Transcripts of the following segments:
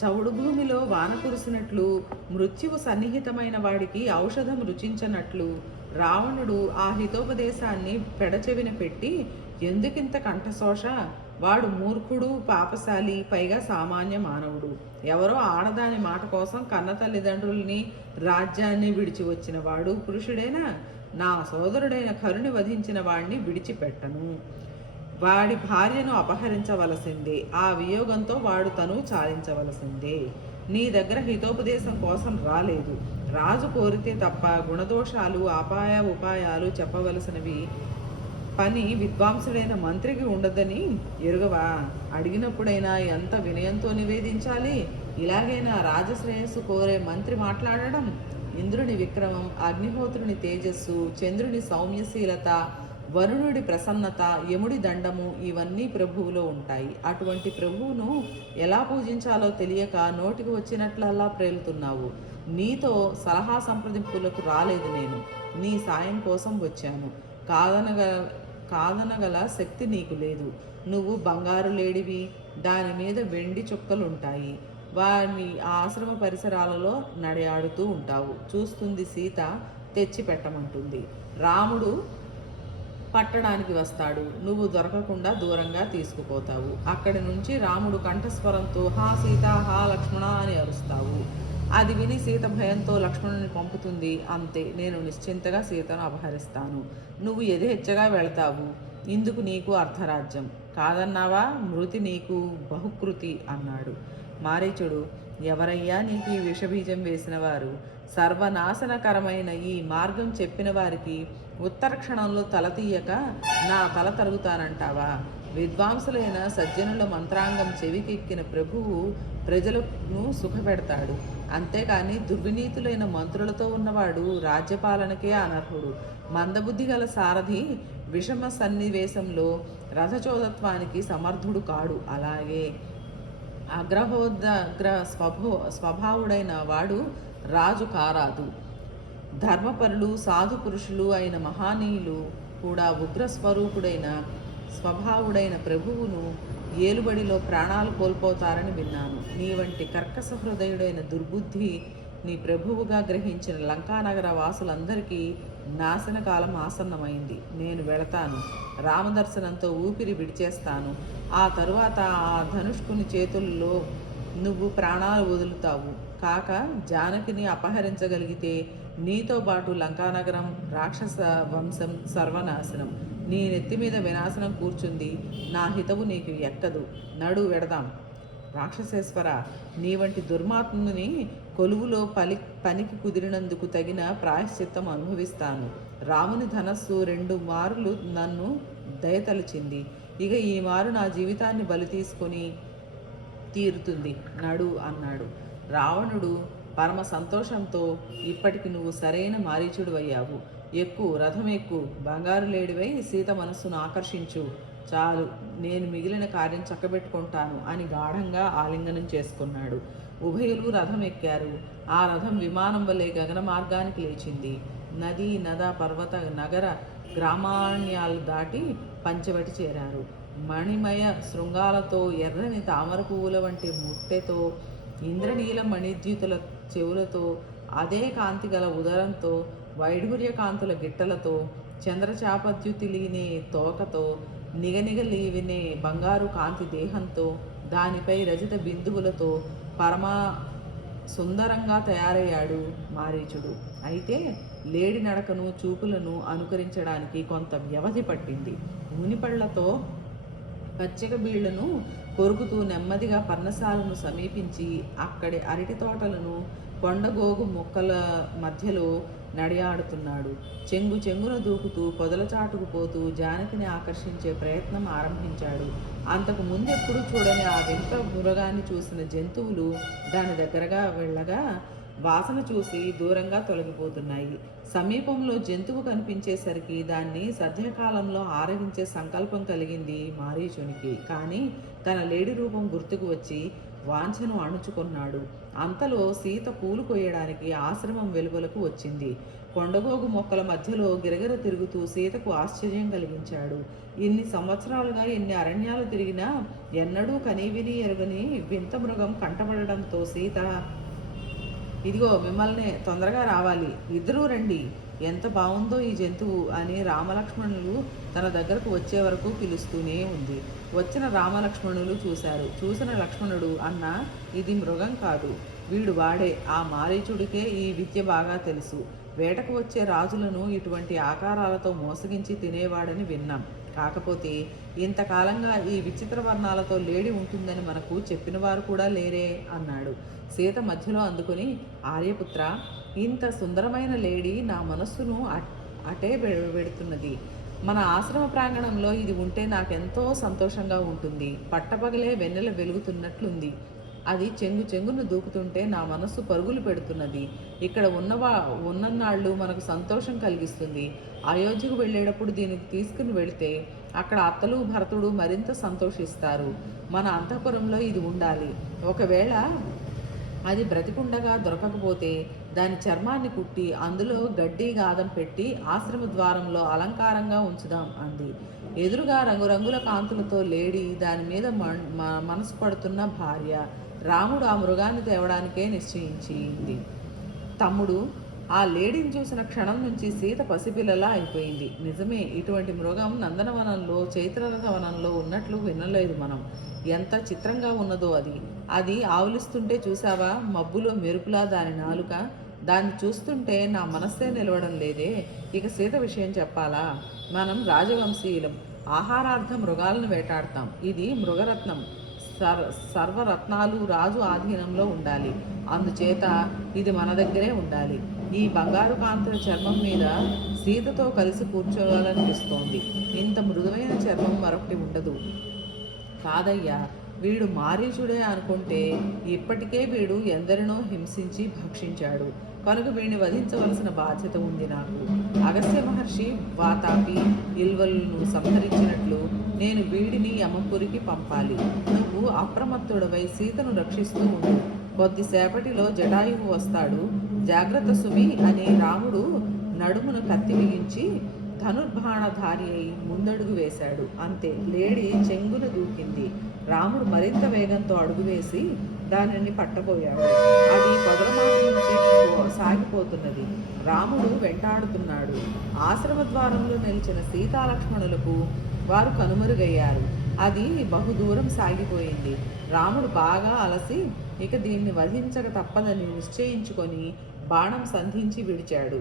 చవుడు భూమిలో వాన కురిసినట్లు, మృత్యువు సన్నిహితమైన వాడికి ఔషధం రుచించనట్లు రావణుడు ఆ హితోపదేశాన్ని పెడచెవిన పెట్టి, ఎందుకింత కంఠశోష? వాడు మూర్ఖుడు, పాపశాలి, పైగా సామాన్య మానవుడు. ఎవరో ఆడదాని మాట కోసం కన్న తల్లిదండ్రుల్ని, రాజ్యాన్ని విడిచి వచ్చిన వాడు పురుషుడేనా? నా సోదరుడైన కరుని వధించిన వాడిని విడిచిపెట్టను. వాడి భార్యను అపహరించవలసిందే. ఆ వియోగంతో వాడు తను చాలించవలసిందే. నీ దగ్గర హితోపదేశం కోసం రాలేదు. రాజు కోరితే తప్ప గుణదోషాలు, ఉపాయాలు చెప్పవలసినవి పని విద్వాంసుడైన మంత్రికి ఉండదని ఎరుగవా? అడిగినప్పుడైనా ఎంత వినయంతో నివేదించాలి? ఇలాగైనా రాజశ్రేయస్సు కోరే మంత్రి మాట్లాడడం? ఇంద్రుని విక్రమం, అగ్నిహోత్రుని తేజస్సు, చంద్రుని సౌమ్యశీలత, వరుణుడి ప్రసన్నత, యముడి దండము ఇవన్నీ ప్రభువులో ఉంటాయి. అటువంటి ప్రభువును ఎలా పూజించాలో తెలియక నోటికి వచ్చినట్లల్లా ప్రేలుతున్నావు. నీతో సలహా సంప్రదింపులకు రాలేదు నేను. నీ సాయం కోసం వచ్చాను. కాదనగల శక్తి నీకు లేదు. నువ్వు బంగారు లేడివి, దాని మీద వెండి చుక్కలుంటాయి. వారిని ఆశ్రమ పరిసరాలలో నడయాడుతూ ఉంటావు. చూస్తుంది సీత, తెచ్చి పెట్టమంటుంది. రాముడు పట్టడానికి వస్తాడు. నువ్వు దొరకకుండా దూరంగా తీసుకుపోతావు. అక్కడి నుంచి రాముడు కంఠస్వరంతో హా సీత, హా లక్ష్మణ అని అరుస్తావు. అది విని సీత భయంతో లక్ష్మణుని పంపుతుంది. అంతే, నేను నిశ్చింతగా సీతను అపహరిస్తాను. నువ్వు యథేచ్ఛగా వెళతావు. ఇందుకు నీకు అర్ధరాజ్యం. కాదన్నావా? మృతి నీకు బహుకృతి అన్నాడు. మారీచుడు, ఎవరయ్యా నీకు ఈ విషబీజం వేసిన వారు? సర్వనాశనకరమైన ఈ మార్గం చెప్పిన వారికి ఉత్తర క్షణంలో తల తీయక నా తల తరుగుతానంటావా? విద్వాంసులైన సజ్జనుల మంత్రాంగం చెవికెక్కిన ప్రభువు ప్రజలను సుఖపెడతాడు. అంతేకాని దుర్వినీతులైన మంత్రులతో ఉన్నవాడు రాజ్యపాలనకే అనర్హుడు. మందబుద్ధి గల సారథి విషమ సన్నివేశంలో రథచోదత్వానికి సమర్థుడు కాడు. అలాగే అగ్రహోదగ్ర స్వభావుడైన వాడు రాజు కారాదు. ధర్మపరులు, సాధు పురుషులు అయిన మహానీయులు కూడా ఉగ్రస్వరూపుడైన స్వభావుడైన ప్రభువును ఏలుబడిలో ప్రాణాలు కోల్పోతారని విన్నాను. నీ వంటి కర్కశ హృదయుడైన దుర్బుద్ధి నీ ప్రభువుగా గ్రహించిన లంకానగర వాసులందరికీ నాశనకాలం ఆసన్నమైంది. నేను వెళతాను. రామదర్శనంతో ఊపిరి విడిచేస్తాను. ఆ తరువాత ఆ ధనుష్కుని చేతుల్లో నువ్వు ప్రాణాలు వదులుతావు. కాక జానకిని అపహరించగలిగితే నీతో పాటు లంకానగరం, రాక్షస వంశం సర్వనాశనం. నీ నెత్తి మీద వినాశనం కూర్చుంది. నా హితవు నీకు ఎక్కదు. నడు వెడదాం. రాక్షసేశ్వర, నీ వంటి దుర్మాత్ముని కొలువులో పనికి కుదిరినందుకు తగిన ప్రాయశ్చిత్తం అనుభవిస్తాను. రాముని ధనస్సు 2 మారులు నన్ను దయతలిచింది. ఇక ఈ మారు నా జీవితాన్ని బలి తీసుకొని తీరుతుంది. నడు అన్నాడు. రావణుడు పరమ సంతోషంతో, ఇప్పటికి నువ్వు సరైన మారీచుడు అయ్యావు. ఎక్కు, రథం ఎక్కు, బంగారు లేడివై సీత మనస్సును ఆకర్షించు. చాలు, నేను మిగిలిన కార్యం చక్కబెట్టుకుంటాను అని గాఢంగా ఆలింగనం చేసుకున్నాడు. ఉభయులు రథం ఎక్కారు. ఆ రథం విమానం వలె గగన మార్గానికి లేచింది. నది, నద, పర్వత, నగర, గ్రామాణ్యాలు దాటి పంచవటి చేరారు. మణిమయ శృంగాలతో, ఎర్రని తామర పువ్వుల వంటి ముట్టెతో, ఇంద్రనీల మణిద్యుతుల చెవులతో, అదే కాంతి గల ఉదరంతో, వైఢూర్య కాంతుల గిట్టలతో, చంద్రచాపద్యుతిలీనే తోకతో, నిగనిగలీవినే బంగారు కాంతి దేహంతో, దానిపై రజిత బిందువులతో పరమా సుందరంగా తయారయ్యాడు మారీచుడు. అయితే లేడి నడకను, చూపులను అనుకరించడానికి కొంత వ్యవధి పట్టింది. మునిపళ్లతో పచ్చిక బీళ్లను కొరుకుతూ నెమ్మదిగా పర్ణశాలను సమీపించి అక్కడి అరటి తోటలను, కొండగోగు మొక్కల మధ్యలో నడియాడుతున్నాడు. చెంగున దూకుతూ పొదల చాటుకు పోతూ జానకిని ఆకర్షించే ప్రయత్నం ఆరంభించాడు. అంతకు ముందెప్పుడు చూడని ఆ వింత మురగాన్ని చూసిన జంతువులు దాని దగ్గరగా వెళ్ళగా వాసన చూసి దూరంగా తొలగిపోతున్నాయి. సమీపంలో జంతువు కనిపించేసరికి దాన్ని సద్యకాలంలో ఆరగించే సంకల్పం కలిగింది మారీచునికి. కానీ తన లేడి రూపం గుర్తుకు వచ్చి వాంఛను అణుచుకున్నాడు. అంతలో సీత పూలు కొయ్యడానికి ఆశ్రమం వెలుపలకు వచ్చింది. కొండగోగు మొక్కల మధ్యలో గిరగిర తిరుగుతూ సీతకు ఆశ్చర్యం కలిగించాడు. ఇన్ని సంవత్సరాలుగా ఎన్ని అరణ్యాలు తిరిగినా ఎన్నడూ కనీవిని ఎరుగని వింత మృగం కంటపడడంతో సీత, ఇదిగో మిమ్మల్నే, తొందరగా రావాలి, ఇద్దరూ రండి, ఎంత బాగుందో ఈ జంతువు అని రామలక్ష్మణులు తన దగ్గరకు వచ్చే వరకు పిలుస్తూనే ఉంది. వచ్చిన రామలక్ష్మణులు చూశారు. చూసిన లక్ష్మణుడు, అన్న, ఇది మృగం కాదు, వీడు వాడే, ఆ మారీచుడికే ఈ విద్య బాగా తెలుసు. వేటకు వచ్చే రాజులను ఇటువంటి ఆకారాలతో మోసగించి తినేవాడని విన్నాం. కాకపోతే ఇంతకాలంగా ఈ విచిత్ర వర్ణాలతో లేడి ఉంటుందని మనకు చెప్పిన వారు కూడా లేరే అన్నాడు. సీత మధ్యలో అందుకుని, ఆర్యపుత్ర, ఇంత సుందరమైన లేడీ నా మనస్సును అటే వెడుతున్నది. మన ఆశ్రమ ప్రాంగణంలో ఇది ఉంటే నాకెంతో సంతోషంగా ఉంటుంది. పట్టపగలే వెన్నెల వెలుగుతున్నట్లుంది. అది చెంగు చెంగును దూకుతుంటే నా మనస్సు పరుగులు పెడుతున్నది. ఇక్కడ ఉన్ననాళ్ళు మనకు సంతోషం కలిగిస్తుంది. అయోధ్యకు వెళ్ళేటప్పుడు దీనికి తీసుకుని వెళితే అక్కడ అత్తలు భరతుడు మరింత సంతోషిస్తారు. మన అంతఃపురంలో ఇది ఉండాలి. ఒకవేళ అది బ్రతికుండగా దొరకకపోతే దాని చర్మాన్ని కుట్టి అందులో గడ్డి గాదం పెట్టి ఆశ్రమ ద్వారంలో అలంకారంగా ఉంచుదాం అంది. ఎదురుగా రంగురంగుల కాంతులతో లేడి, దాని మీద మనసు పడుతున్న భార్య. రాముడు ఆ మృగాన్ని తేవడానికే నిశ్చయించింది. తమ్ముడు, ఆ లేడీని చూసిన క్షణం నుంచి సీత పసిపిల్లలా అయిపోయింది. నిజమే, ఇటువంటి మృగం నందనవనంలో, చైత్రరథవనంలో ఉన్నట్లు వినలేదు మనం. ఎంత చిత్రంగా ఉన్నదో అది. అది ఆవులిస్తుంటే చూసావా, మబ్బులో మెరుపులా దాని నాలుక. దాన్ని చూస్తుంటే నా మనస్సే నిలవడం లేదే. ఇక సీత విషయం చెప్పాలా? మనం రాజవంశీయులం, ఆహారార్థం మృగాలను వేటాడతాం. ఇది మృగరత్నం. సర్వరత్నాలు రాజు ఆధీనంలో ఉండాలి. అందుచేత ఇది మన దగ్గరే ఉండాలి. ఈ బంగారు కాంతుల చర్మం మీద సీతతో కలిసి కూర్చోవాలనిపిస్తోంది. ఇంత మృదువైన చర్మం మరొకటి ఉండదు. కాదయ్యా, వీడు మారీచుడే అనుకుంటే ఇప్పటికే వీడు ఎందరినో హింసించి భక్షించాడు. కనుక వీడిని వధించవలసిన బాధ్యత ఉంది నాకు. అగస్త్య మహర్షి వాతాపి ఇల్వలను సంహరించినట్లు నేను వీడిని యమపురికి పంపాలి. నువ్వు అప్రమత్తుడవై సీతను రక్షిస్తూ ఉండు. కొద్దిసేపటిలో జటాయువు వస్తాడు. జాగ్రత్త సుమి అని రాముడు నడుమును కత్తి బిగించి ధనుర్బాణధారి అయి ముందడుగు వేశాడు. అంతే, లేడి చెంగున దూకింది. రాముడు మరింత వేగంతో అడుగు వేసి దానిని పట్టబోయాడు. అది పొదలమాటు నుంచి సాగిపోతున్నది. రాముడు వెంటాడుతున్నాడు. ఆశ్రమ ద్వారంలో నిలిచిన సీతాలక్ష్మణులకు వారు కనుమరుగయ్యారు. అది బహుదూరం సాగిపోయింది. రాముడు బాగా అలసి ఇక దీన్ని వధించక తప్పదని నిశ్చయించుకొని బాణం సంధించి విడిచాడు.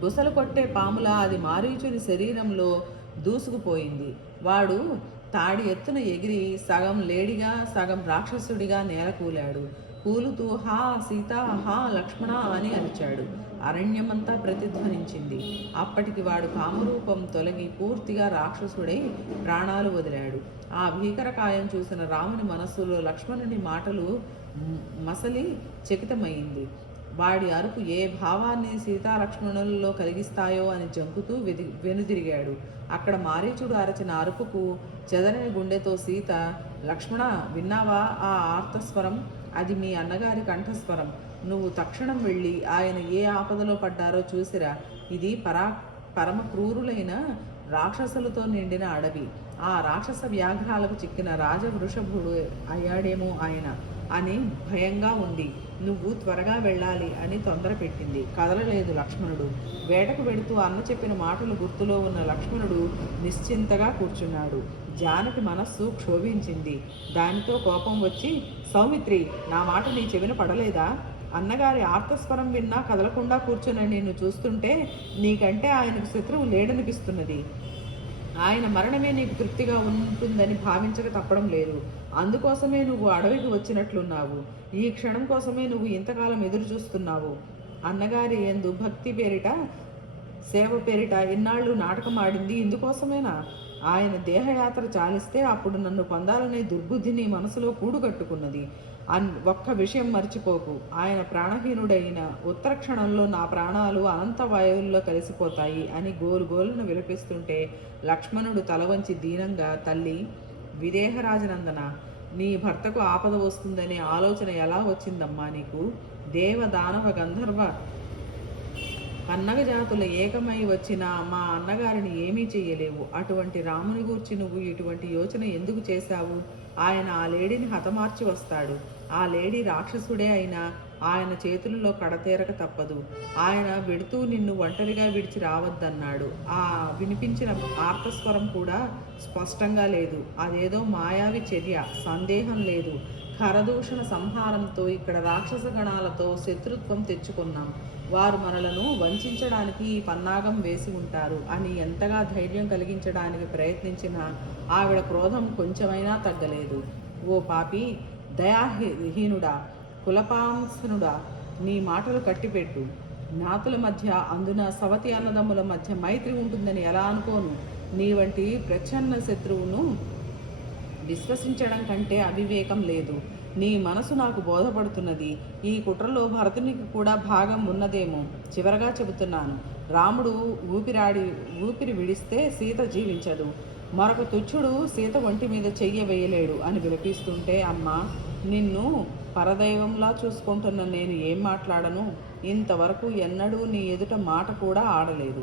బుసలు కొట్టే పాములా అది మారీచుని శరీరంలో దూసుకుపోయింది. వాడు తాడి ఎత్తున ఎగిరి సగం లేడిగా సగం రాక్షసుడిగా నేలకూలాడు. కూలుతూ హా సీత, హా లక్ష్మణ అని అరిచాడు. అరణ్యమంతా ప్రతిధ్వనించింది. అప్పటికి వాడు కామరూపం తొలగి పూర్తిగా రాక్షసుడై ప్రాణాలు వదిలాడు. ఆ భీకరకాయం చూసిన రాముని మనస్సులో లక్ష్మణుని మాటలు మసలి చకితమైంది. వాడి అరుపు ఏ భావాన్ని సీతాలక్ష్మణులలో కలిగిస్తాయో అని జంకుతూ వెనుదిరిగాడు. అక్కడ మారీచుడు అరచిన అరుపుకు చెదరని గుండెతో సీత, లక్ష్మణ, విన్నావా ఆ ఆర్తస్వరం? అది మీ అన్నగారి కంఠస్వరం. నువ్వు తక్షణం వెళ్ళి ఆయన ఏ ఆపదలో పడ్డారో చూసిరా. ఇది పరమ క్రూరులైన రాక్షసులతో నిండిన అడవి. ఆ రాక్షస వ్యాఘ్రాలకు చిక్కిన రాజవృషభుడు అయ్యాడేమో ఆయన అని భయంగా ఉంది. నువ్వు త్వరగా వెళ్ళాలి అని తొందర పెట్టింది. కదలలేదు లక్ష్మణుడు. వేటకు వెడుతూ అన్న చెప్పిన మాటలు గుర్తులో ఉన్న లక్ష్మణుడు నిశ్చింతగా కూర్చున్నాడు. జానకి మనస్సు క్షోభించింది. దానితో కోపం వచ్చి, సౌమిత్రి, నా మాట నీ చెవిన పడలేదా? అన్నగారి ఆర్తస్వరం విన్నా కదలకుండా కూర్చున్న నిన్ను చూస్తుంటే నీకంటే ఆయనకు శత్రువు లేడనిపిస్తున్నది. ఆయన మరణమే నీకు తృప్తిగా ఉంటుందని భావించక తప్పడం లేదు. అందుకోసమే నువ్వు అడవికి వచ్చినట్లున్నావు. ఈ క్షణం కోసమే నువ్వు ఇంతకాలం ఎదురు చూస్తున్నావు. అన్నగారి యందు భక్తి పేరిట, సేవ పేరిట ఇన్నాళ్ళు నాటకం ఆడింది ఇందుకోసమేనా? ఆయన దేహయాత్ర చాలిస్తే అప్పుడు నన్ను పొందాలనే దుర్బుద్ధి నీ మనసులో కూడుగట్టుకున్నది. ఒక్క విషయం మర్చిపోకు, ఆయన ప్రాణహీనుడైన ఉత్తర క్షణంలో నా ప్రాణాలు అనంత వాయువుల్లో కలిసిపోతాయి అని గోలుగోలును విలపిస్తుంటే లక్ష్మణుడు తల వంచి దీనంగా, తల్లి, విదేహరాజనందన, నీ భర్తకు ఆపద వస్తుందనే ఆలోచన ఎలా వచ్చిందమ్మా నీకు? దేవ దానవ గంధర్వ పన్నగ జాతుల ఏకమై వచ్చిన మా అన్నగారిని ఏమీ చెయ్యలేవు. అటువంటి రాముని గూర్చి నువ్వు ఇటువంటి యోచన ఎందుకు చేశావు? ఆయన ఆ లేడీని హతమార్చి వస్తాడు. ఆ లేడీ రాక్షసుడే అయినా ఆయన చేతులలో కడతేరక తప్పదు. ఆయన వెడుతూ నిన్ను ఒంటరిగా విడిచి రావద్దన్నాడు. ఆ వినిపించిన ఆర్తస్వరం కూడా స్పష్టంగా లేదు. అదేదో మాయావి చర్య, సందేహం లేదు. ఖరదూషణ సంహారంతో ఇక్కడ రాక్షస గణాలతో శత్రుత్వం తెచ్చుకున్నాం. వారు మనలను వంచడానికి ఈ పన్నాగం వేసి ఉంటారు అని ఎంతగా ధైర్యం కలిగించడానికి ప్రయత్నించినా ఆవిడ క్రోధం కొంచెమైనా తగ్గలేదు. ఓ పాపి, దయాహీనుడా, కులపాంసనుడా, నీ మాటలు కట్టిపెట్టు. జ్ఞాతుల మధ్య, అందున సవతి అన్నదమ్ముల మధ్య మైత్రి ఉంటుందని ఎలా అనుకోను? నీ వంటి ప్రచ్ఛన్న శత్రువును విశ్వసించడం కంటే అవివేకం లేదు. నీ మనసు నాకు బోధపడుతున్నది. ఈ కుట్రలో భరతునికి కూడా భాగం ఉన్నదేమో. చివరగా చెబుతున్నాను, రాముడు ఊపిరి విడిస్తే సీత జీవించదు. మరొక తుచ్చుడు సీత ఒంటి మీద చెయ్య వేయలేడు అని విలపిస్తుంటే, అమ్మా, నిన్ను పరదైవంలా చూసుకుంటున్న నేను ఏం మాట్లాడను? ఇంతవరకు ఎన్నడూ నీ ఎదుట మాట కూడా ఆడలేదు.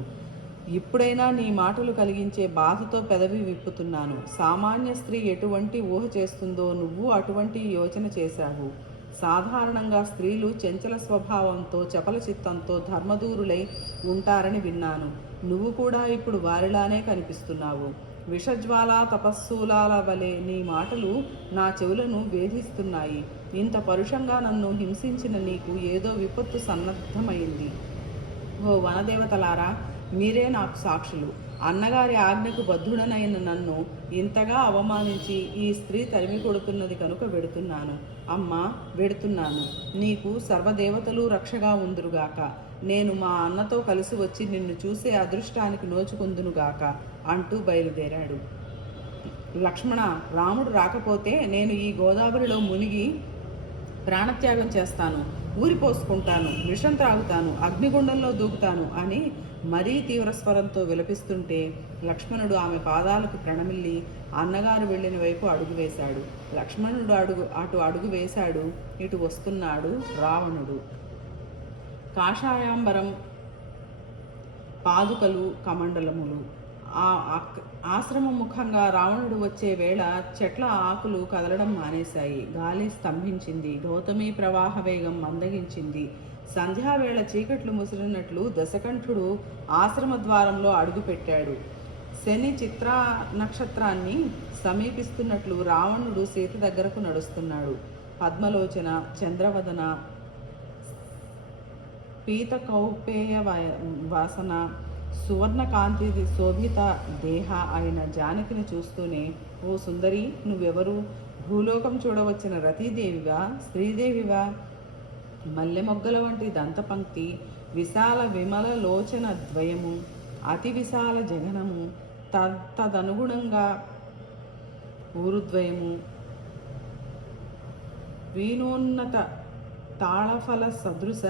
ఇప్పుడైనా నీ మాటలు కలిగించే బాధతో పెదవి విప్పుతున్నాను. సామాన్య స్త్రీ ఎటువంటి ఊహ చేస్తుందో నువ్వు అటువంటి యోచన చేశావు. సాధారణంగా స్త్రీలు చంచల స్వభావంతో, చపల చిత్తంతో ధర్మదూరులై ఉంటారని విన్నాను. నువ్వు కూడా ఇప్పుడు వారిలానే కనిపిస్తున్నావు. విషజ్వాల తపస్సులాల వలె నీ మాటలు నా చెవులను వేధిస్తున్నాయి. ఇంత పరుషంగా నన్ను హింసించిన నీకు ఏదో విపత్తు సన్నద్ధమైంది. ఓ వనదేవతలారా, మీరే నాకు సాక్షులు. అన్నగారి ఆజ్ఞకు బద్ధుడనైన నన్ను ఇంతగా అవమానించి ఈ స్త్రీ తరిమి కొడుతున్నది కనుక వెడుతున్నాను. అమ్మా, వెడుతున్నాను. నీకు సర్వదేవతలు రక్షగా ఉందురుగాక. నేను మా అన్నతో కలిసి వచ్చి నిన్ను చూసే అదృష్టానికి నోచుకుందునుగాక అంటూ బయలుదేరాడు. లక్ష్మణ, రాముడు రాకపోతే నేను ఈ గోదావరిలో మునిగి ప్రాణత్యాగం చేస్తాను, ఊరిపోసుకుంటాను, విషం త్రాగుతాను, అగ్నిగుండంలో దూకుతాను అని మరీ తీవ్రస్వరంతో విలపిస్తుంటే లక్ష్మణుడు ఆమె పాదాలకు ప్రణమిల్లి అన్నగారు వెళ్ళిన వైపు అడుగు వేశాడు. లక్ష్మణుడు అటు అడుగు వేశాడు. ఇటు వస్తున్నాడు రావణుడు. కాషాయాంబరం, పాదుకలు, కమండలములు. ఆశ్రమ ముఖంగా రావణుడు వచ్చే వేళ చెట్ల ఆకులు కదలడం మానేశాయి. గాలి స్తంభించింది. గౌతమి ప్రవాహ వేగం మందగించింది. సంధ్యావేళ చీకట్లు ముసిరినట్లు దశకంఠుడు ఆశ్రమ ద్వారంలో అడుగుపెట్టాడు. శని చిత్ర నక్షత్రాన్ని సమీపిస్తున్నట్లు రావణుడు సీత దగ్గరకు నడుస్తున్నాడు. పద్మలోచన, చంద్రవదన, పీత కౌపేయ వాసన, సువర్ణకాంతి శోభిత దేహ అయిన జానకిని చూస్తూనే, ఓ సుందరి, నువ్వెవరు? భూలోకం చూడవచ్చిన రతీదేవివా, శ్రీదేవివా? మల్లె మొగ్గల వంటి దంతపంక్తి, విశాల విమల లోచన ద్వయము, అతి విశాల జగనము, తదనుగుణంగా ఊరుద్వయము, వీణోన్నత తాళఫల సదృశ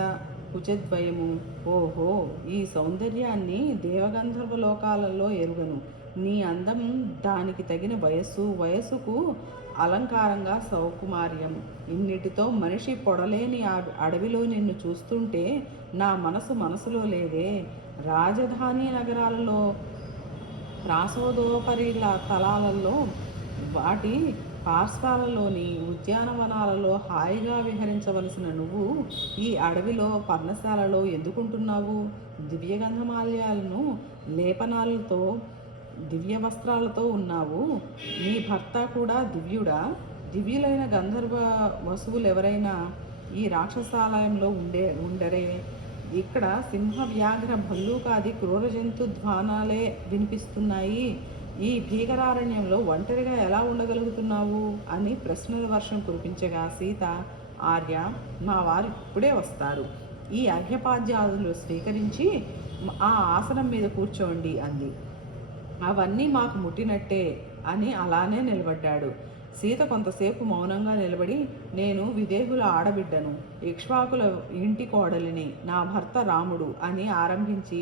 కుచద్వయము. ఓహో, ఈ సౌందర్యాన్ని దేవగంధర్వ లోకాలలో ఎరుగను. నీ అందం దానికి తగిన వయస్సుకు అలంకారంగా సౌకుమార్యం. ఇన్నిటితో మనిషి పొడలేని అడవిలో నిన్ను చూస్తుంటే నా మనసులో లేదే. రాజధాని నగరాలలో, ప్రాసోదోపరి తలాలలో, వాటి పార్శ్వాలలోని ఉద్యానవనాలలో హాయిగా విహరించవలసిన నువ్వు ఈ అడవిలో పర్ణశాలలో ఎందుకుంటున్నావు? దివ్యగంధమాల్యాలను, లేపనాలతో, దివ్య వస్త్రాలతో ఉన్నావు. నీ భర్త కూడా దివ్యుడా? దివ్యులైన గంధర్వ వసువులెవరైనా ఈ రాక్షసాలయంలో ఉండరే? ఇక్కడ సింహ, వ్యాఘ్ర, భల్లూకాది క్రూర జంతు ధ్వానాలే వినిపిస్తున్నాయి. ఈ భీకరారణ్యంలో ఒంటరిగా ఎలా ఉండగలుగుతున్నావు అని ప్రశ్నల వర్షం కురిపించగా సీత, ఆర్య, మా వారు ఇప్పుడే వస్తారు. ఈ అర్ఘ్యపాద్యాదులు స్వీకరించి ఆ ఆసనం మీద కూర్చోండి అంది. అవన్నీ మాకు ముట్టినట్టే అని అలానే నిలబడ్డాడు. సీత కొంతసేపు మౌనంగా నిలబడి, నేను విదేహుల ఆడబిడ్డను, ఇక్ష్వాకుల ఇంటి కోడలిని, నా భర్త రాముడు అని ఆరంభించి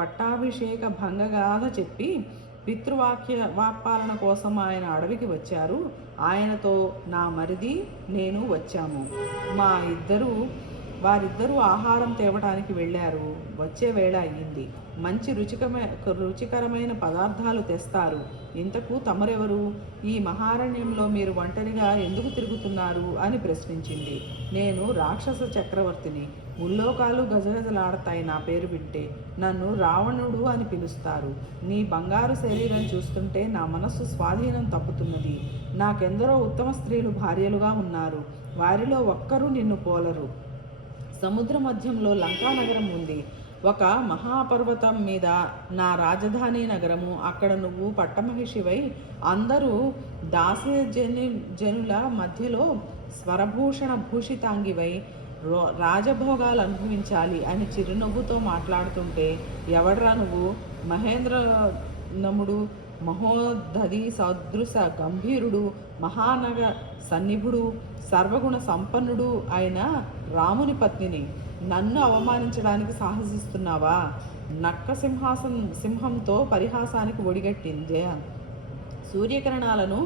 పట్టాభిషేక భంగగాథ చెప్పి వాక్పాలన కోసం ఆయన అడవికి వచ్చారు. ఆయనతో నా మరిది నేను వచ్చాము. మా ఇద్దరు వారిద్దరూ ఆహారం తేవటానికి వెళ్ళారు. వచ్చే వేళ అయ్యింది. మంచి రుచికరమైన పదార్థాలు తెస్తారు. ఇంతకు తమరెవరు? ఈ మహారణ్యంలో మీరు ఒంటరిగా ఎందుకు తిరుగుతున్నారు అని ప్రశ్నించింది. నేను రాక్షస చక్రవర్తిని. ముల్లోకాలు గజగజలాడతాయి నా పేరు వింటే. నన్ను రావణుడు అని పిలుస్తారు. నీ బంగారు శరీరం చూస్తుంటే నా మనస్సు స్వాధీనం తప్పుతున్నది. నాకెందరో ఉత్తమ స్త్రీలు భార్యలుగా ఉన్నారు. వారిలో ఒక్కరూ నిన్ను పోలరు. సముద్ర మధ్యంలో లంకానగరం ఉంది. ఒక మహాపర్వతం మీద నా రాజధాని నగరము. అక్కడ నువ్వు పట్టమహిషివై అందరూ జనుల మధ్యలో స్వరభూషణ భూషితాంగివై రాజభోగాలు అనుభవించాలి అని చిరునవ్వుతో మాట్లాడుతుంటే, ఎవడ్రా నువ్వు? మహేంద్రనముడు, మహోద్ధది సదృశ గంభీరుడు, మహానగ సన్నిభుడు, సర్వగుణ సంపన్నుడు అయిన రాముని పత్నిని నన్ను అవమానించడానికి సాహసిస్తున్నావా? నక్క సింహంతో పరిహాసానికి ఒడిగట్టింది జయ. సూర్యకిరణాలను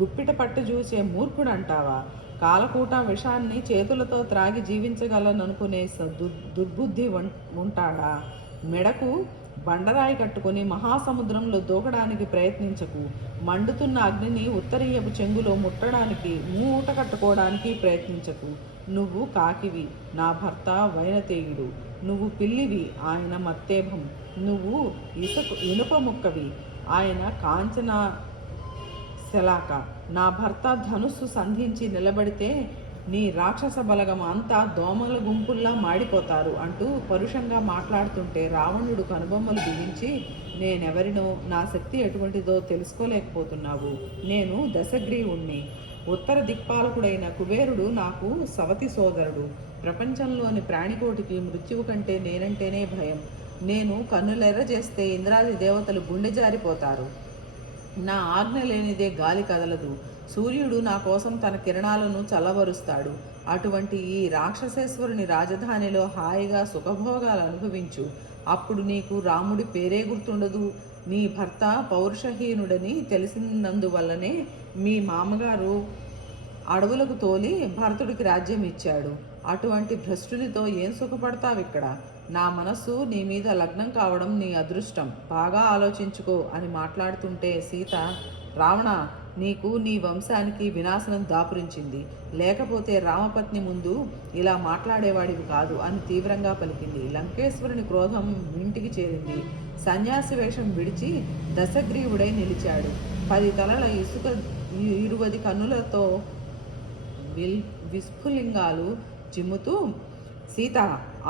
గుప్పిట పట్టు చూసే మూర్ఖుడు అంటావా? కాలకూట విషాన్ని చేతులతో త్రాగి జీవించగలననుకునే దుర్బుద్ధి ఉంటాడా? మెడకు బండరాయి కట్టుకుని మహాసముద్రంలో దూకడానికి ప్రయత్నించకు. మండుతున్న అగ్నిని ఉత్తరీయపు చెంగులో మూట కట్టుకోవడానికి ప్రయత్నించకు. నువ్వు కాకివి, నా భర్త వైనతేయుడు. నువ్వు పిల్లివి, ఆయన మత్తేభం. నువ్వు ఇనుప ముక్కవి, ఆయన కాంచన శలాక. నా భర్త ధనుస్సు సంధించి నిలబడితే నీ రాక్షస బలగం అంతా దోమల గుంపుల్లా మాడిపోతారు అంటూ పరుషంగా మాట్లాడుతుంటే రావణుడు కనుబొమ్మలు బిగించి, నేనెవరినో, నా శక్తి ఎటువంటిదో తెలుసుకోలేకపోతున్నావు. నేను దశగ్రీవుణ్ణి. ఉత్తర దిక్పాలకుడైన కుబేరుడు నాకు సవతి సోదరుడు. ప్రపంచంలోని ప్రాణికోటికి మృత్యువు కంటే నేనంటేనే భయం. నేను కన్నులెర్ర చేస్తే ఇంద్రాది దేవతలు గుండె జారిపోతారు. నా ఆజ్ఞ లేనిదే గాలి కదలదు. సూర్యుడు నా కోసం తన కిరణాలను చల్లబరుస్తాడు. అటువంటి ఈ రాక్షసేశ్వరుని రాజధానిలో హాయిగా సుఖభోగాలు అనుభవించు. అప్పుడు నీకు రాముడి పేరే గుర్తుండదు. నీ భర్త పౌరుషహీనుడని తెలిసినందువల్లనే మీ మామగారు అడవులకు తోలి భరతుడికి రాజ్యం ఇచ్చాడు. అటువంటి భ్రష్టునితో ఏం సుఖపడతావిక్కడ? నా మనస్సు నీ మీద లగ్నం కావడం నీ అదృష్టం. బాగా ఆలోచించుకో అని మాట్లాడుతుంటే సీత, రావణ, నీకు నీ వంశానికి వినాశనం దాపురించింది. లేకపోతే రామపత్ని ముందు ఇలా మాట్లాడేవాడివి కాదు అని తీవ్రంగా పలికింది. లంకేశ్వరుని క్రోధం ఇంటికి చేరింది. సన్యాసి వేషం విడిచి దశగ్రీవుడై నిలిచాడు. 10 తలల 20 కన్నులతో విస్ఫులింగాలు చిమ్ముతూ, సీత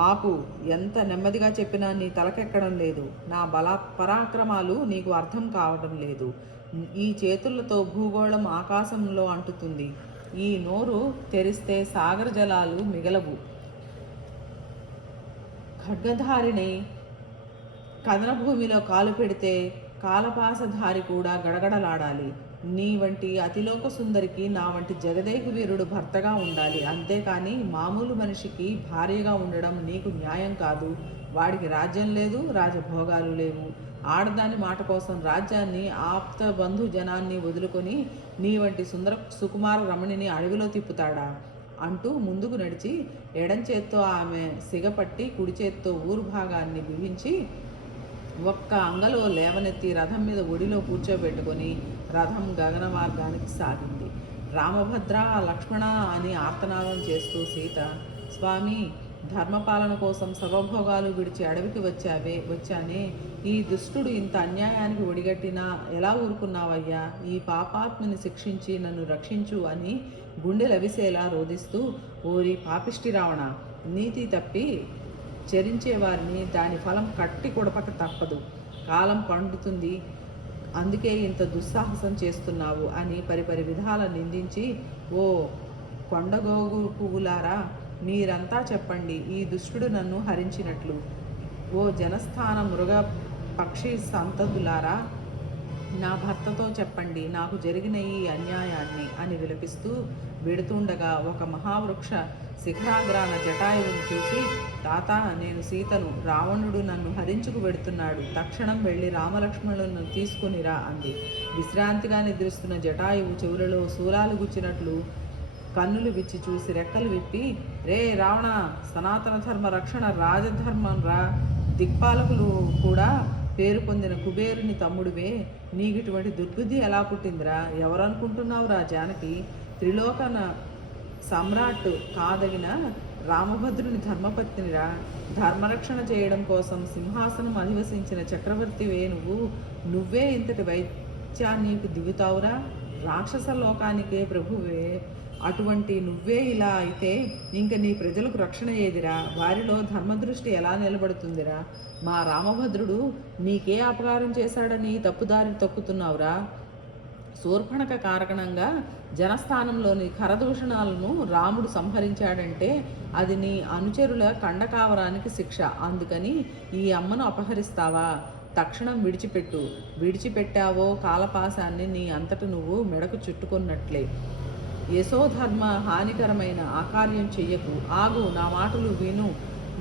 ఆపు, ఎంత నెమ్మదిగా చెప్పినా నీ తలకెక్కడం లేదు. నా పరాక్రమాలు నీకు అర్థం కావడం లేదు. ఈ చేతులతో భూగోళం ఆకాశంలో అంటుతుంది. ఈ నోరు తెరిస్తే సాగర జలాలు మిగలవు. ఖడ్గధారిని కథన భూమిలో కాలు పెడితే కాలపాసధారి కూడా గడగడలాడాలి. నీ వంటి అతిలోక సుందరికి నా వంటి జగదేక వీరుడు భర్తగా ఉండాలి. అంతేకాని మామూలు మనిషికి భార్యగా ఉండడం నీకు న్యాయం కాదు. వాడికి రాజ్యం లేదు, రాజభోగాలు లేవు. ఆడదాని మాట కోసం రాజ్యాన్ని, ఆప్త బంధు జనాన్ని వదులుకొని నీ వంటి సుకుమార రమణిని అడవిలో తిప్పుతాడా అంటూ ముందుకు నడిచి ఎడం చేత్తో ఆమె సిగపట్టి కుడి చేత్తో ఊరు భాగాన్ని బిగించి ఒక్క అంగలో లేవనెత్తి రథం మీద ఒడిలో కూర్చోబెట్టుకొని రథం గగన మార్గానికి సాగింది. రామభద్ర, లక్ష్మణ అని ఆర్తనాదం చేస్తూ సీత, స్వామి, ధర్మపాలన కోసం సర్వభోగాలు విడిచి అడవికి వచ్చానే. ఈ దుష్టుడు ఇంత అన్యాయానికి ఒడిగట్టినా ఎలా ఊరుకున్నావయ్యా? ఈ పాపాత్మని శిక్షించి నన్ను రక్షించు అని గుండెలవిసేలా రోధిస్తూ, ఓరి పాపిష్టి రావణ, నీతి తప్పి చరించే వారిని దాని ఫలం కట్టి కొడపక తప్పదు. కాలం పండుతుంది, అందుకే ఇంత దుస్సాహసం చేస్తున్నావు అని పరిపరి విధాల నిందించి, ఓ కొండగోగు పువ్వులారా, మీరంతా చెప్పండి ఈ దుష్టుడు నన్ను హరించినట్లు. ఓ జనస్థాన మృగ పక్షి సంతతులారా, నా భర్తతో చెప్పండి నాకు జరిగిన ఈ అన్యాయాన్ని అని అని విలపిస్తూ వెడుతుండగా ఒక మహావృక్ష శిఖరాగ్రాన జటాయువును చూసి, తాత, నేను సీతను, రావణుడు నన్ను హరించుకు వెడుతున్నాడు, తక్షణం వెళ్ళి రామలక్ష్మణులను తీసుకునిరా అంది. విశ్రాంతిగా నిద్రిస్తున్న జటాయువు చెవులలో శూలాలు గుచ్చినట్లు కన్నులు విచ్చి చూసి రెక్కలు విప్పి, రే రావణ, సనాతన ధర్మ రక్షణ రాజధర్మం రా, దిక్పాలకులు కూడా పేరు పొందిన కుబేరుని తమ్ముడివే, నీకిటువంటి దుర్బుద్ధి ఎలా పుట్టిందిరా? ఎవరనుకుంటున్నావురా జానకి? త్రిలోకన సమ్రాట్ కాదగిన రామభద్రుని ధర్మపత్నిరా, ధర్మరక్షణ చేయడం కోసం సింహాసనం అధివసించిన చక్రవర్తివే నువ్వే ఇంతటి వైద్యానికి దిగుతావురా? రాక్షస లోకానికే ప్రభువే అటువంటి నువ్వే ఇలా అయితే ఇంక నీ ప్రజలకు రక్షణ ఏదిరా? వారిలో ధర్మదృష్టి ఎలా నిలబడుతుందిరా? మా రామభద్రుడు నీకే అపకారం చేశాడని తప్పుదారి తొక్కుతున్నావురా? శూర్పణక కారణంగా జనస్థానంలోని ఖరదూషణాలను రాముడు సంహరించాడంటే అది నీ అనుచరుల కండకావరానికి శిక్ష. అందుకని ఈ అమ్మను అపహరిస్తావా? తక్షణం విడిచిపెట్టావో కాలపాశాన్ని నీ అంతట నువ్వు మెడకు చుట్టుకున్నట్లే. యశోధర్మ హానికరమైన ఆకార్యం చెయ్యకు. ఆగు, నా మాటలు విను.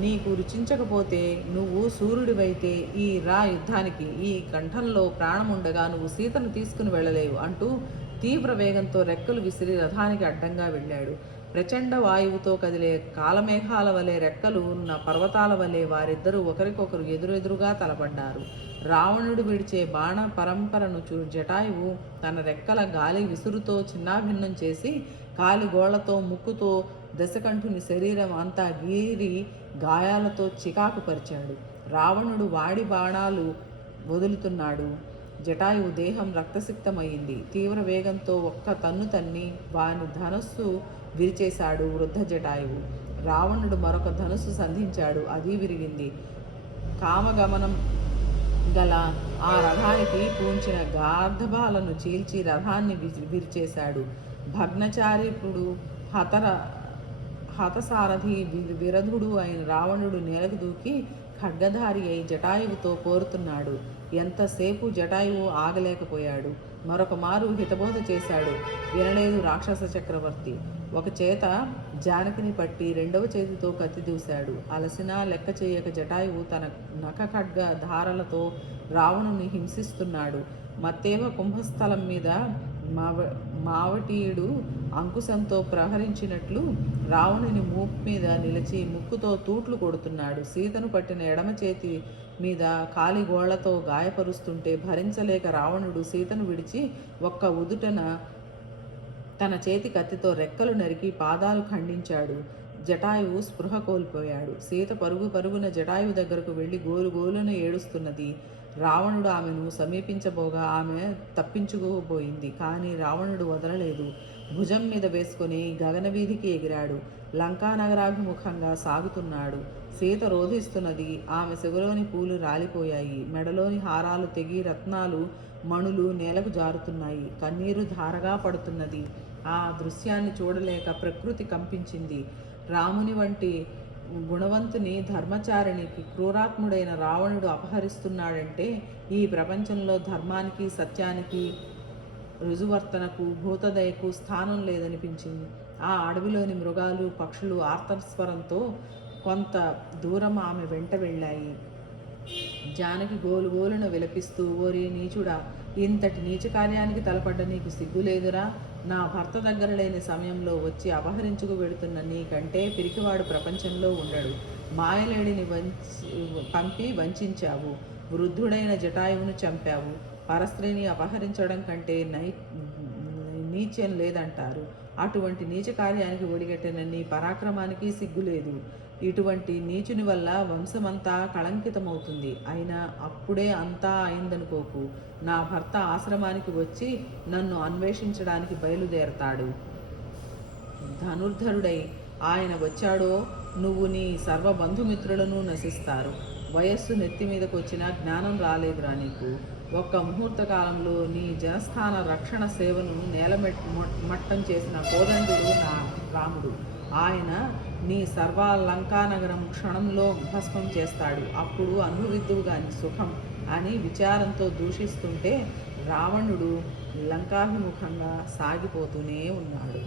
నీకు రుచించకపోతే నువ్వు సూర్యుడివైతే ఈ యుద్ధానికి. ఈ కంఠంలో ప్రాణముండగా నువ్వు సీతను తీసుకుని వెళ్ళలేవు అంటూ తీవ్ర వేగంతో రెక్కలు విసిరి రథానికి అడ్డంగా వెళ్ళాడు. ప్రచండ వాయువుతో కదిలే కాలమేఘాల వలె రెక్కలు ఉన్న పర్వతాల వలె వారిద్దరూ ఒకరికొకరు ఎదురెదురుగా తలపడ్డారు. రావణుడు విడిచే బాణ పరంపరను జటాయువు తన రెక్కల గాలి విసురుతో చిన్నాభిన్నం చేసి కాలిగోళ్లతో ముక్కుతో దశకంఠుని శరీరం అంతా గీరి గాయాలతో చికాకు పరిచాడు. రావణుడు వాడి బాణాలు వదులుతున్నాడు. జటాయువు దేహం రక్తసిక్తమైంది. తీవ్ర వేగంతో ఒక్క తన్ను తన్ని వాని ధనస్సు విరిచేశాడు వృద్ధ జటాయువు. రావణుడు మరొక ధనుస్సు సంధించాడు. అది విరిగింది. కామగమనం గల ఆ రథానికి పూంచిన గార్ధబాలను చీల్చి రథాన్ని విరిచేశాడు. భగ్నచారిపుడు హతసారథి విరధుడు అయిన రావణుడు నేలకు దూకి ఖడ్గధారి అయి జటాయువుతో కోరుతున్నాడు. ఎంతసేపు జటాయువు ఆగలేకపోయాడు. మరొక మారు హితబోధ చేశాడు. వినలేదు రాక్షస చక్రవర్తి. ఒక చేత జానకిని పట్టి రెండవ చేతితో కత్తి దూశాడు. అలసినా లెక్క చేయక జటాయువు తన నఖ ఖడ్గ ధారలతో రావణుని హింసిస్తున్నాడు. మత్తేవ కుంభస్థలం మీద మావటీయుడు అంకుశంతో ప్రహరించినట్లు రావణుని మూపు మీద నిలిచి ముక్కుతో తూట్లు కొడుతున్నాడు. సీతను పట్టిన ఎడమ చేతి మీద కాలిగోళ్లతో గాయపరుస్తుంటే భరించలేక రావణుడు సీతను విడిచి ఒక్క ఉదుటన తన చేతి కత్తితో రెక్కలు నరికి పాదాలు ఖండించాడు. జటాయువు స్పృహ కోల్పోయాడు. సీత పరుగున జటాయువు దగ్గరకు వెళ్ళి గోలుగోలున ఏడుస్తున్నది. రావణుడు ఆమెను సమీపించబోగా ఆమె తప్పించుకోబోయింది. కానీ రావణుడు వదలలేదు. భుజం మీద వేసుకుని గగనవీధికి ఎగిరాడు. లంకానగరాభిముఖంగా సాగుతున్నాడు. సీత రోధిస్తున్నది. ఆమె సెగలోని పూలు రాలిపోయాయి. మెడలోని హారాలు తెగి రత్నాలు మణులు నేలకు జారుతున్నాయి. కన్నీరు ధారగా పడుతున్నది. ఆ దృశ్యాన్ని చూడలేక ప్రకృతి కంపించింది. రాముని వంటి గుణవంతుని ధర్మచారిణికి క్రూరాత్ముడైన రావణుడు అపహరిస్తున్నాడంటే ఈ ప్రపంచంలో ధర్మానికి, సత్యానికి, రుజువర్తనకు, భూతదయకు స్థానం లేదనిపించింది. ఆ అడవిలోని మృగాలు, పక్షులు ఆర్తస్వరంతో కొంత దూరం ఆమె వెంట వెళ్ళాయి. జానకి గోలుగోలున విలపిస్తూ, ఓరి నీచుడా, ఇంతటి నీచ కార్యానికి తలపడ్డ నీకు సిగ్గులేదురా? నా భర్త దగ్గర లేని సమయంలో వచ్చి అపహరించుకు వెడుతున్న నీకంటే పిరికివాడు ప్రపంచంలో ఉండడు. మాయలేడిని పంపి వంచావు. వృద్ధుడైన జటాయువును చంపావు. పరస్త్రీని అపహరించడం కంటే నీచం లేదంటారు. అటువంటి నీచ కార్యానికి ఒడిగట్టిన నీ పరాక్రమానికి సిగ్గులేదు. ఇటువంటి నీచుని వల్ల వంశమంతా కళంకితమవుతుంది. అయినా అప్పుడే అంతా అయిందనుకోకు. నా భర్త ఆశ్రమానికి వచ్చి నన్ను అన్వేషించడానికి బయలుదేరతాడు. ధనుర్ధరుడై ఆయన వచ్చాడో నువ్వు నీ సర్వ బంధుమిత్రులను నశిస్తారు. వయస్సు నెత్తి మీదకు వచ్చినా జ్ఞానం రాలేదురా నీకు. ఒక్క ముహూర్త కాలంలో నీ జనస్థాన రక్షణ సేవను మట్టం చేసిన కోదండుడు నా రాముడు. ఆయన నీ సర్వాలంకానగరం క్షణంలో భస్మం చేస్తాడు. అప్పుడు అనుభవిద్దువు గాని సుఖం అని విచారంతో దూషిస్తుంటే రావణుడు లంకాభిముఖంగా సాగిపోతూనే ఉన్నాడు.